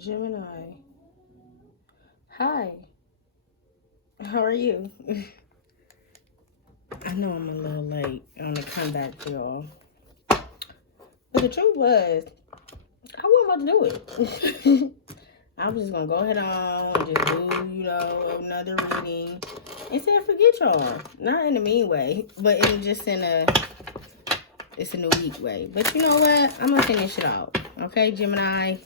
Gemini. Hi. How are you? I know I'm a little late on the comeback to y'all. But the truth was, I wasn't about to do it. I was just going to go ahead on and just do, another reading. And say, forget y'all. Not in a mean way, but it's a new week way. But you know what? I'm going to finish it out. Okay, Gemini?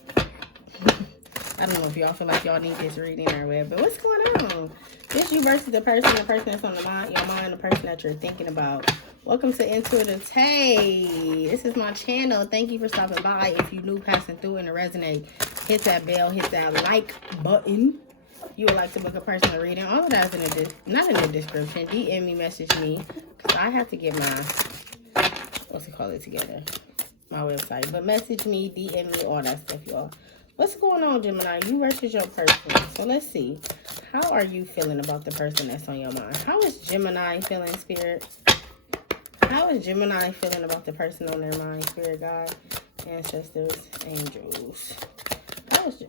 I don't know if y'all feel like y'all need this reading or whatever, but what's going on? This you versus the person that's on your mind, the person that you're thinking about. Welcome to Intuitive Tay. This is my channel. Thank you for stopping by. If you're new, passing through and it resonate, hit that bell, hit that like button. You would like to book a personal reading. All of that's not in the description. DM me, message me, because I have to get my, together. My website. But message me, DM me, all that stuff, y'all. What's going on, Gemini? You versus your person. So let's see. How are you feeling about the person that's on your mind? How is Gemini feeling, Spirit? How is Gemini feeling about the person on their mind, Spirit, God, ancestors, angels? How is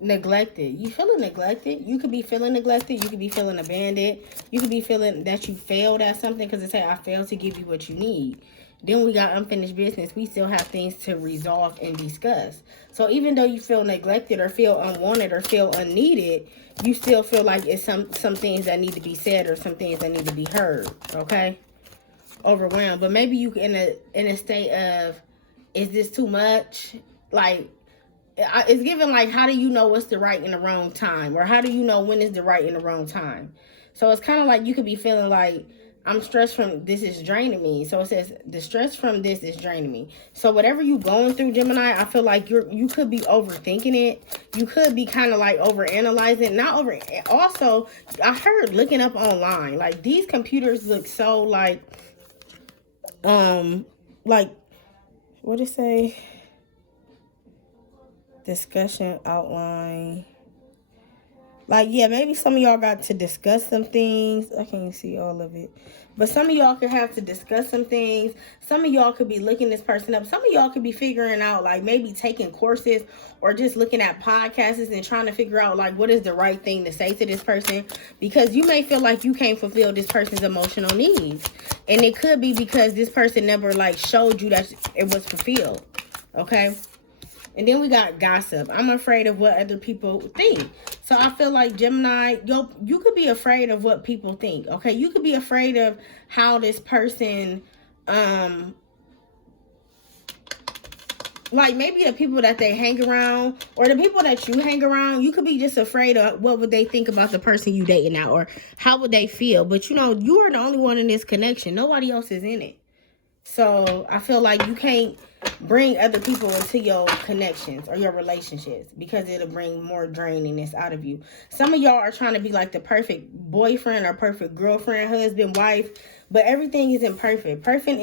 neglected? You feeling neglected? You could be feeling neglected. You could be feeling abandoned. You could be feeling that you failed at something, because it say, I failed to give you what you need. Then we got unfinished business. We still have things to resolve and discuss. So even though you feel neglected or feel unwanted or feel unneeded, you still feel like it's some things that need to be said or some things that need to be heard. Okay? Overwhelmed. But maybe you in a state of, is this too much? Like, it's given like, how do you know what's the right and the wrong time? Or how do you know when is the right and the wrong time? So it's kind of like you could be feeling like, I'm stressed from this is draining me. So it says the stress from this is draining me. So whatever you going through, Gemini, I feel like you could be overthinking it. You could be kind of like overanalyzing. Also, I heard looking up online, like these computers look so like what did it say? Discussion outline. Like, yeah, maybe some of y'all got to discuss some things. I can't see all of it. But some of y'all could have to discuss some things. Some of y'all could be looking this person up. Some of y'all could be figuring out, like, maybe taking courses or just looking at podcasts and trying to figure out, like, what is the right thing to say to this person. Because you may feel like you can't fulfill this person's emotional needs. And it could be because this person never, like, showed you that it was fulfilled. Okay? And then we got gossip. I'm afraid of what other people think. So I feel like, Gemini, you could be afraid of what people think. Okay, you could be afraid of how this person, like maybe the people that they hang around or the people that you hang around, you could be just afraid of what would they think about the person you dating now, or how would they feel. But you are the only one in this connection. Nobody else is in it. So I feel like you can't bring other people into your connections or your relationships, because it'll bring more draininess out of you. Some of y'all are trying to be like the perfect boyfriend or perfect girlfriend, husband, wife, but everything isn't perfect. Perfect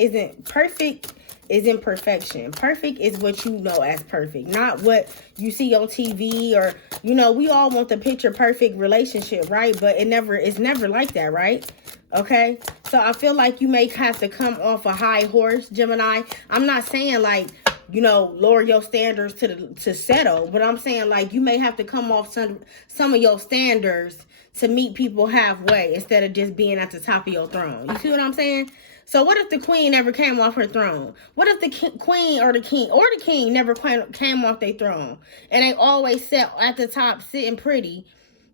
is imperfection. Perfect is what you know as perfect, not what you see on TV or, we all want the picture perfect relationship, right? But it's never like that, right? Okay, so I feel like you may have to come off a high horse, Gemini. I'm not saying like, lower your standards to settle, but I'm saying like you may have to come off some of your standards to meet people halfway instead of just being at the top of your throne. You see what I'm saying? So what if the queen never came off her throne? What if the queen or the king never came off their throne and they always sat at the top sitting pretty,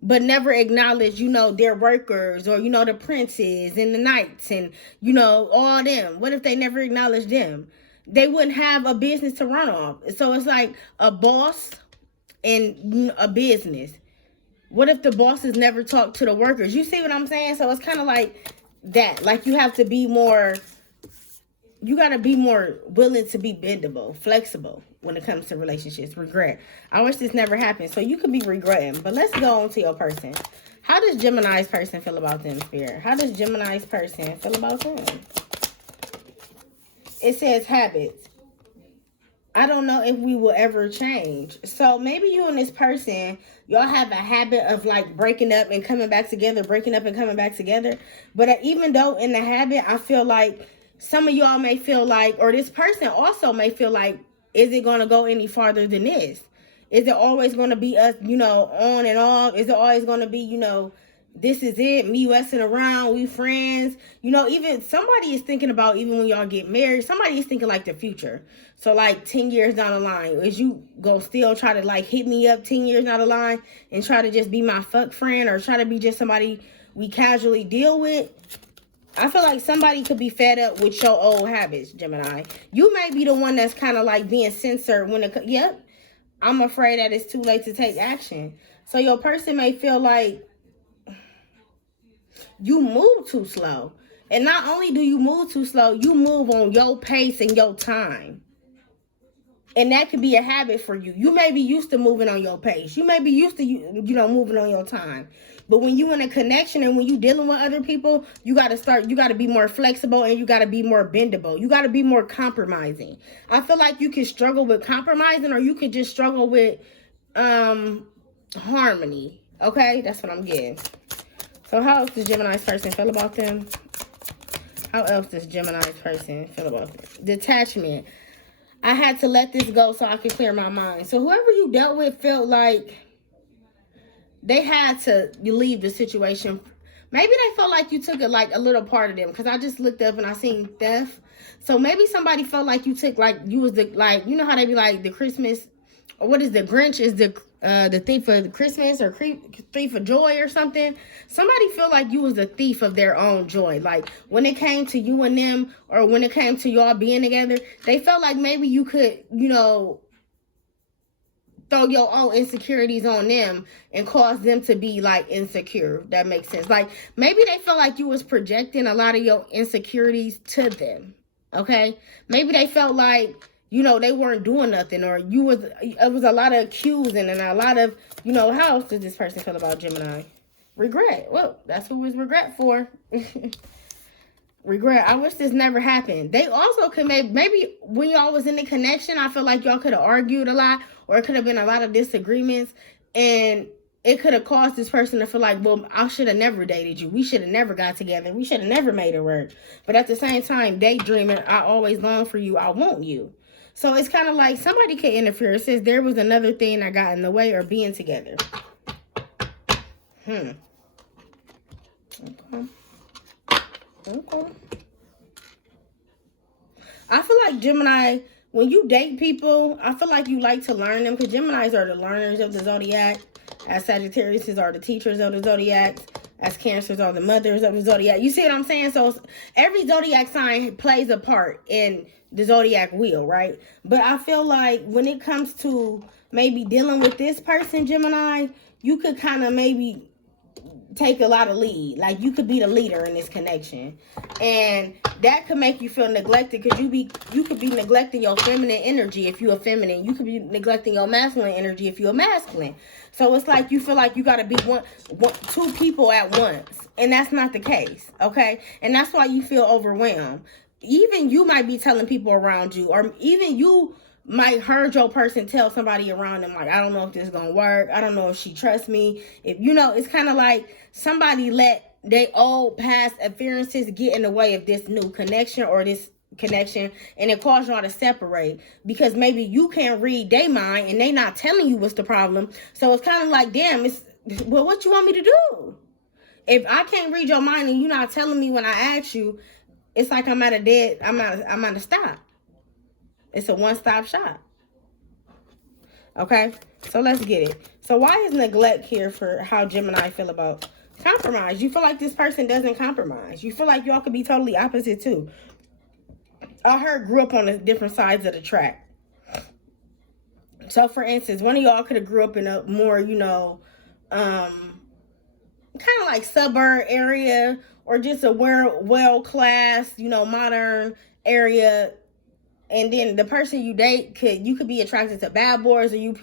but never acknowledge, their workers or, the princes and the knights and, all them. What if they never acknowledge them? They wouldn't have a business to run off. So it's like a boss and a business. What if the bosses never talk to the workers? You see what I'm saying? So it's kind of like that. Like you got to be more willing to be bendable, flexible when it comes to relationships. Regret. I wish this never happened. So you could be regretting. But let's go on to your person. How does Gemini's person feel about them, Spirit? How does Gemini's person feel about them? It says habits. I don't know if we will ever change. So maybe you and this person, y'all have a habit of like breaking up and coming back together, breaking up and coming back together. But even though in the habit, I feel like some of y'all may feel like, or this person also may feel like is it going to go any farther than this? Is it always going to be us, on and off? Is it always going to be, this is it, me messing around, we friends? Even somebody is thinking about, even when y'all get married, somebody is thinking like the future. So like 10 years down the line, is you gonna still try to like hit me up 10 years down the line and try to just be my fuck friend, or try to be just somebody we casually deal with? I feel like somebody could be fed up with your old habits, Gemini. You may be the one that's kind of like being censored when yep, I'm afraid that it's too late to take action. So your person may feel like you move too slow. And not only do you move too slow, you move on your pace and your time. And that could be a habit for you. You may be used to moving on your pace. You may be used to, moving on your time. But when you in a connection and when you dealing with other people, you got to be more flexible, and you got to be more bendable. You got to be more compromising. I feel like you can struggle with compromising, or you can just struggle with harmony. Okay? That's what I'm getting. So how else does Gemini's person feel about them? How else does Gemini's person feel about them? Detachment. I had to let this go so I could clear my mind. So whoever you dealt with felt like they had to leave the situation. Maybe they felt like you took it like a little part of them, because I just looked up and I seen theft. So maybe somebody felt like you took, like, you was the, like, you know how they be like the Christmas, or what is the Grinch is the thief of Christmas, or thief of joy or something. Somebody feel like you was a thief of their own joy. Like when it came to you and them, or when it came to y'all being together, they felt like maybe you could, throw your own insecurities on them and cause them to be like insecure. That makes sense. Like maybe they felt like you was projecting a lot of your insecurities to them. Okay? Maybe they felt like, they weren't doing nothing, or it was a lot of accusing and a lot of, how else does this person feel about Gemini? Regret. Well, that's who is regret for. Regret. I wish this never happened. They also could maybe when y'all was in the connection, I feel like y'all could have argued a lot, or it could have been a lot of disagreements, and it could have caused this person to feel like, well, I should have never dated you. We should have never got together. We should have never made it work. But at the same time, daydreaming, I always long for you. I want you. So it's kind of like somebody could interfere. It says there was another thing that got in the way of being together. Okay. I feel like Gemini, when you date people, I feel like you like to learn them, because Geminis are the learners of the zodiac, as Sagittariuses are the teachers of the zodiac, as Cancers are the mothers of the zodiac. You see what I'm saying? So every zodiac sign plays a part in the zodiac wheel, right? But I feel like when it comes to maybe dealing with this person, Gemini, you could kind of maybe take a lot of lead. Like you could be the leader in this connection, and that could make you feel neglected, because you could be neglecting your feminine energy if you're a feminine. You could be neglecting your masculine energy if you're a masculine. So it's like you feel like you got to be two people at once, and that's not the case. Okay, and that's why you feel overwhelmed. Even you might be telling people around you, or even you might heard your person tell somebody around them, like, I don't know if this is gonna work. I don't know if she trusts me. If it's kind of like somebody let their old past appearances get in the way of this new connection, or this connection, and it caused y'all to separate, because maybe you can't read their mind and they not telling you what's the problem. So it's kind of like, damn, well, what you want me to do? If I can't read your mind and you're not telling me when I ask you, it's like I'm at a stop. It's a one-stop shop. Okay? So let's get it. So why is neglect here for how Gemini feel about compromise? You feel like this person doesn't compromise. You feel like y'all could be totally opposite too. I heard grew up on the different sides of the track. So for instance, one of y'all could have grew up in a more, kind of like suburb area, or just a well-class, modern area. And then the person you date you could be attracted to bad boys, or you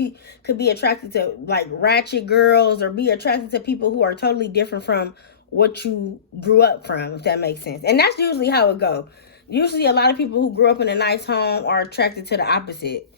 could be attracted to like ratchet girls, or be attracted to people who are totally different from what you grew up from, if that makes sense. And that's usually how it goes. Usually a lot of people who grew up in a nice home are attracted to the opposite.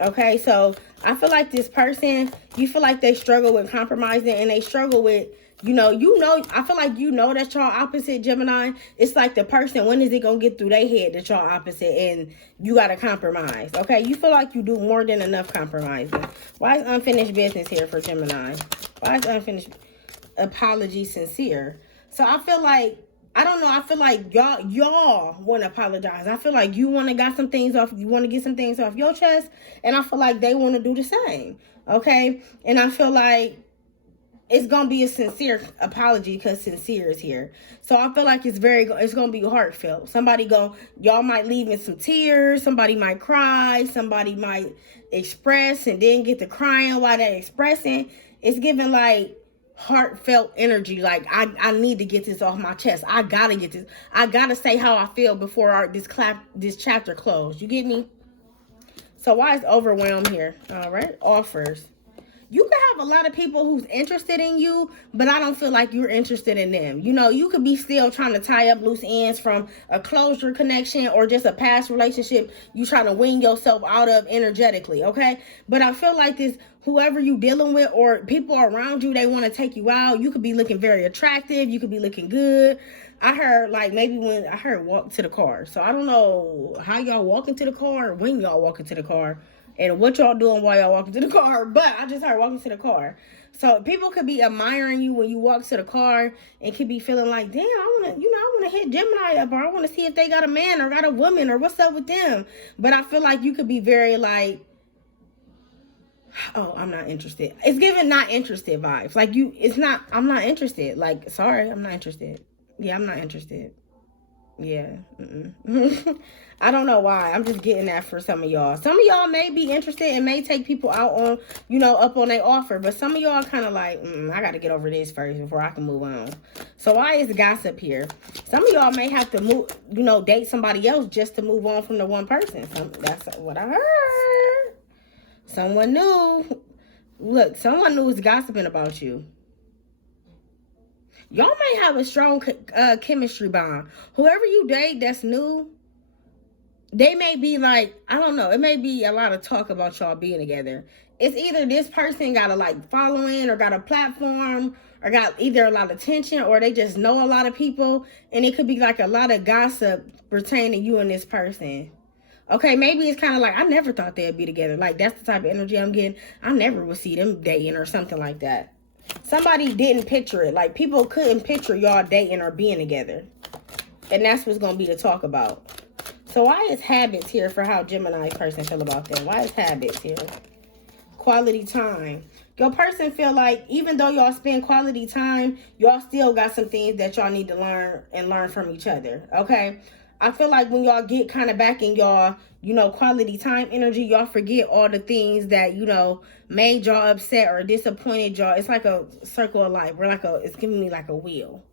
Okay, so I feel like this person, you feel like they struggle with compromising, and they struggle with I feel like that y'all opposite, Gemini. It's like the person, when is it gonna get through their head that y'all opposite and you gotta compromise, okay? You feel like you do more than enough compromising. Why is unfinished business here for Gemini? Why is unfinished apology sincere? So I feel like, I don't know, I feel like y'all want to apologize. I feel like you want to get some things off your chest, and I feel like they want to do the same, okay? And I feel like it's going to be a sincere apology because sincere is here. So I feel like it's going to be heartfelt. Y'all might leave in some tears. Somebody might cry. Somebody might express and then get to crying while they're expressing. It's giving like heartfelt energy. Like, I need to get this off my chest. I got to get this. I got to say how I feel before this chapter closed. You get me? So why is overwhelmed here? All right. Offers. You could have a lot of people who's interested in you, but I don't feel like you're interested in them. You could be still trying to tie up loose ends from a closure connection or just a past relationship you trying to wing yourself out of energetically, okay? But I feel like whoever you dealing with or people around you, they want to take you out. You could be looking very attractive. You could be looking good. I heard walk to the car. So I don't know how y'all walking to the car or when y'all walking to the car. And what y'all doing while y'all walking to the car. But I just heard walking to the car. So people could be admiring you when you walk to the car and could be feeling like, damn, I want to hit Gemini up, or I want to see if they got a man or got a woman or what's up with them. But I feel like you could be very like, oh, I'm not interested. It's giving not interested vibes. Like I'm not interested. Like, sorry, I'm not interested. Yeah, I'm not interested. Yeah. I don't know why. I'm just getting that for some of y'all. Some of y'all may be interested and may take people out on, up on their offer. But some of y'all kind of like, I got to get over this first before I can move on. So why is gossip here? Some of y'all may have to move, date somebody else just to move on from the one person. That's what I heard. Someone new. Look, someone new is gossiping about you. Y'all may have a strong chemistry bond. Whoever you date that's new, they may be like, I don't know, it may be a lot of talk about y'all being together. It's either this person got a like following or got a platform or got either a lot of attention or they just know a lot of people. And it could be like a lot of gossip pertaining to you and this person. Okay, maybe it's kind of like, I never thought they'd be together. Like, that's the type of energy I'm getting. I never would see them dating or something like that. Somebody didn't picture it. Like, people couldn't picture y'all dating or being together. And that's what's going to be the talk about. So why is habits here for how Gemini person feel about them? Why is habits here? Quality time. Your person feel like even though y'all spend quality time, y'all still got some things that y'all need to learn from each other. Okay? I feel like when y'all get kind of back in y'all, quality time energy, y'all forget all the things that, made y'all upset or disappointed y'all. It's like a circle of life. It's giving me like a wheel.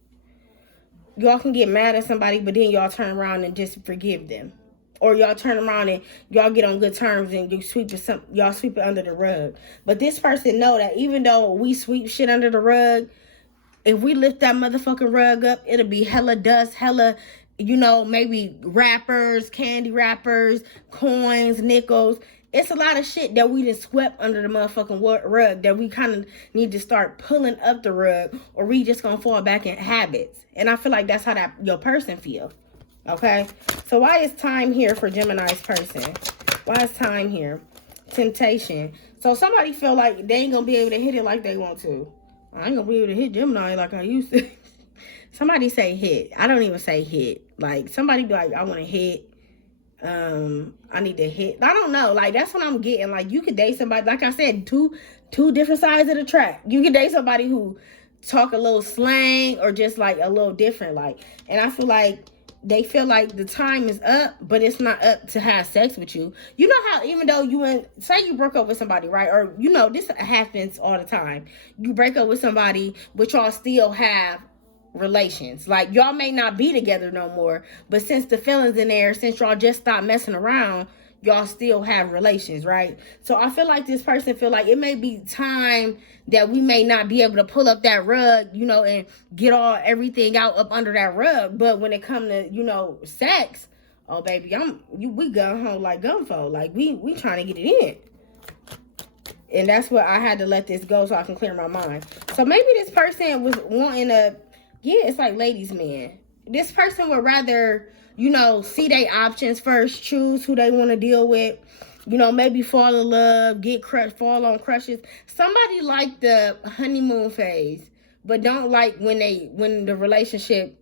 Y'all can get mad at somebody, but then y'all turn around and just forgive them. Or y'all turn around and y'all get on good terms and y'all sweep it under the rug. But this person know that even though we sweep shit under the rug, if we lift that motherfucking rug up, it'll be hella dust, hella, maybe wrappers, candy wrappers, coins, nickels. It's a lot of shit that we just swept under the motherfucking rug that we kind of need to start pulling up the rug, or we just gonna fall back in habits. And I feel like that's how your person feel. Okay? So why is time here for Gemini's person? Why is time here? Temptation. So somebody feel like they ain't gonna be able to hit it like they want to. I ain't gonna be able to hit Gemini like I used to. Somebody say hit. I don't even say hit. Like, somebody be like, I want to hit. I need to hit. I don't know. Like, that's what I'm getting. Like, you could date somebody, like I said, two different sides of the track. You could date somebody who talk a little slang or just like a little different. Like, and I feel like they feel like the time is up, but it's not up to have sex with you. You know how even though say you broke up with somebody, right? Or, this happens all the time. You break up with somebody, but y'all still have relations. Like, y'all may not be together no more, but since the feelings in there, since y'all just stopped messing around, y'all still have relations, right? So I feel like this person feel like it may be time that we may not be able to pull up that rug, and get everything out up under that rug. But when it come to, sex, oh baby, we gun home like gunfo. Like we trying to get it in. And that's what I had to let this go so I can clear my mind. So maybe this person was wanting a, yeah, it's like ladies' man. This person would rather, you know, see their options first, choose who they want to deal with. You know, maybe fall in love, get crushed, fall on crushes. Somebody like the honeymoon phase, but don't like when the relationship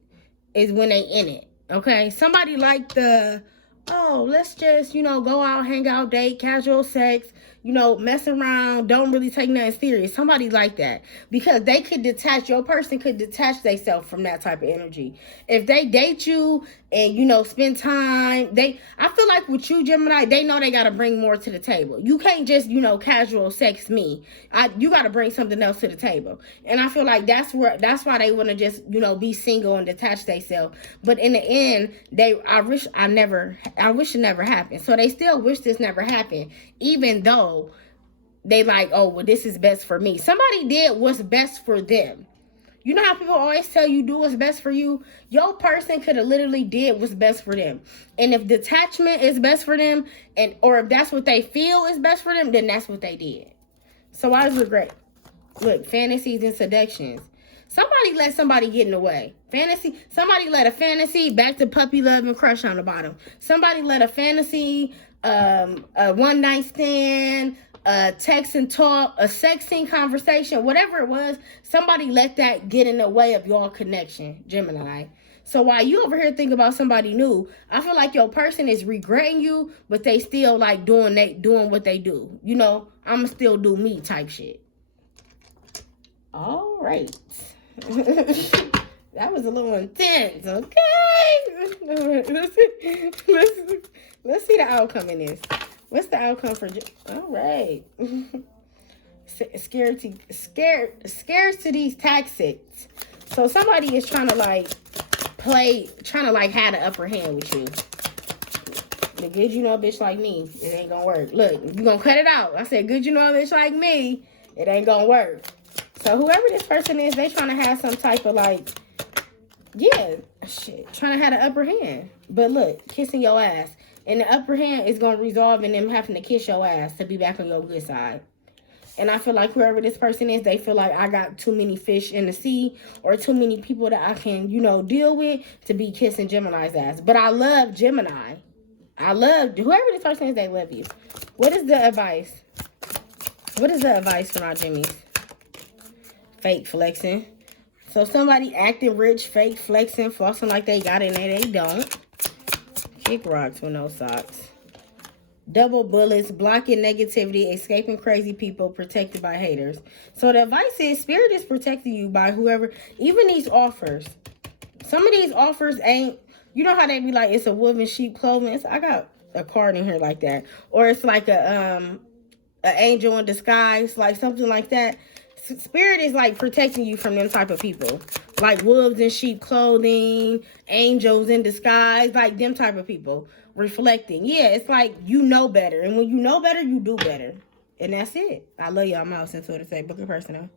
is when they in it. Okay? Somebody like the, oh, let's just, you know, go out, hang out, date, casual sex, you know, mess around, don't really take nothing serious. Somebody like that. Because they could detach, your person could detach themselves from that type of energy. If they date you and, you know, spend time, I feel like with you, Gemini, they know they got to bring more to the table. You can't just, you know, casual sex me. You got to bring something else to the table. And I feel like that's why they want to just, you know, be single and detach themselves. But in the end, I wish it never happened. So they still wish this never happened, even though they like, oh, well, this is best for me. Somebody did what's best for them. You know how people always tell you do what's best for you? Your person could have literally did what's best for them. And if detachment is best for them, or if that's what they feel is best for them, then that's what they did. So I regret. Look, fantasies and seductions. Somebody let somebody get in the way. Somebody let a fantasy, back to puppy love and crush on the bottom. Somebody let a fantasy, a one night stand, a text and talk, a sexting conversation, whatever it was, somebody let that get in the way of your connection, Gemini. So while you over here think about somebody new, I feel like your person is regretting you, but they still like doing what they do. You know, I'ma still do me type shit. All right. That was a little intense, okay? Let's see the outcome in this. What's the outcome for? All right. Scarcity tactics. So somebody is trying to like have the upper hand with you. The good you know a bitch like me, it ain't gonna work. Look, you gonna cut it out. I said, good you know a bitch like me, it ain't gonna work. So whoever this person is, they trying to have some type of like, yeah, shit, trying to have the upper hand. But look, kissing your ass. And the upper hand is going to resolve in them having to kiss your ass to be back on your good side. And I feel like whoever this person is, they feel like I got too many fish in the sea or too many people that I can, you know, deal with to be kissing Gemini's ass. But I love Gemini. I love whoever this person is, they love you. What is the advice? What is the advice for our Jimmies? Fake flexing. So somebody acting rich, fake flexing, flossing like they got it and they don't. Kick rocks with no socks. Double bullets, blocking negativity, escaping crazy people, protected by haters. So the advice is, Spirit is protecting you by whoever, even these offers. Some of these offers ain't, you know how they be like, it's a wolf in sheep clothing. I got a card in here like that. Or it's like an angel in disguise, like something like that. Spirit is like protecting you from them type of people. Like wolves in sheep clothing, angels in disguise, like them type of people. Reflecting. Yeah, it's like you know better. And when you know better, you do better. And that's it. I love y'all. I'm out since what to say. Book a personal.